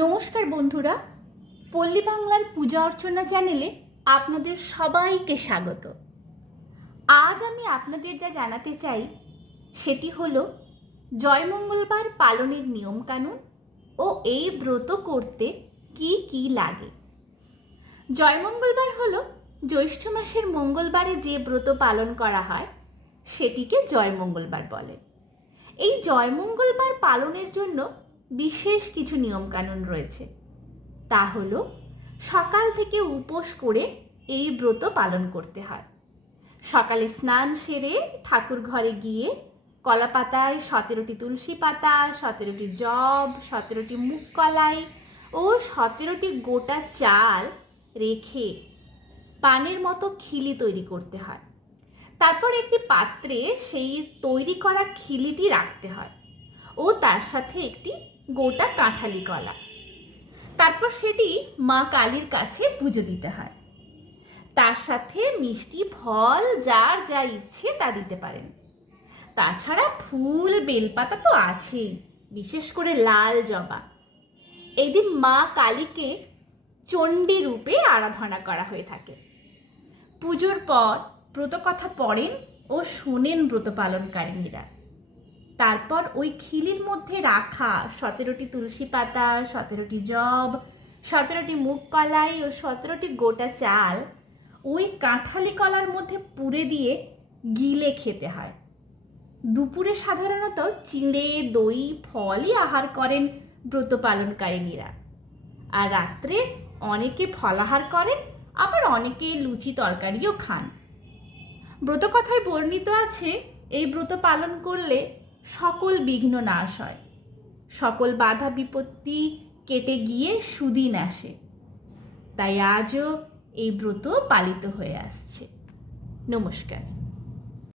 নমস্কার বন্ধুরা, পল্লী বাংলার পূজা অর্চনা চ্যানেলে আপনাদের সবাইকে স্বাগত। আজ আমি আপনাদের যা জানাতে চাই, সেটি হলো জয়মঙ্গলবার পালনের নিয়মকানুন ও এই ব্রত করতে কি কি লাগে। জয়মঙ্গলবার হলো, জ্যৈষ্ঠ মাসের মঙ্গলবারে যে ব্রত পালন করা হয়, সেটিকে জয়মঙ্গলবার বলে। এই জয়মঙ্গলবার পালনের জন্য বিশেষ কিছু নিয়মকানুন রয়েছে। তা হলো, সকাল থেকে উপোস করে এই ব্রত পালন করতে হয়। সকালে স্নান সেরে ঠাকুর ঘরে গিয়ে কলা পাতায় সতেরোটি তুলসী পাতা, সতেরোটি জব, সতেরোটি মুখ কলাই ও সতেরোটি গোটা চাল রেখে পানের মতো খিলি তৈরি করতে হয়। তারপর একটি পাত্রে সেই তৈরি করা খিলিটি রাখতে হয় ও তার সাথে একটি গোটা কাঁঠালি কলা। তারপর সেটি মা কালীর কাছে পুজো দিতে হয়। তার সাথে মিষ্টি ফল যার যা ইচ্ছে তা দিতে পারেন। তাছাড়া ফুল, বেলপাতা তো আছেই, বিশেষ করে লাল জবা। এই দিন মা কালীকে চণ্ডী রূপে আরাধনা করা হয়ে থাকে। পুজোর পর ব্রতকথা পড়েন ও শোনেন ব্রত পালনকারিণীরা তারপর ওই খিলির মধ্যে রাখা সতেরোটি তুলসী পাতা, সতেরোটি জব, সতেরোটি মুগ কলাই ও সতেরোটি গোটা চাল ওই কাঁঠালি কলার মধ্যে পুরে দিয়ে গিলে খেতে হয়। দুপুরে সাধারণত চিঁড়ে, দই ফলই আহার করেন ব্রত পালনকারিণীরা আর রাত্রে অনেকে ফলাহার করেন, আবার অনেকে লুচি তরকারিও খান। ব্রতকথায় বর্ণিত আছে, এই ব্রত পালন করলে সকল বিঘ্ন নাশ হয়। সকল বাধা বিপত্তি কেটে গিয়ে সুদিন আসে। তাই আজও এই ব্রত পালিত হয়ে আসছে। নমস্কার।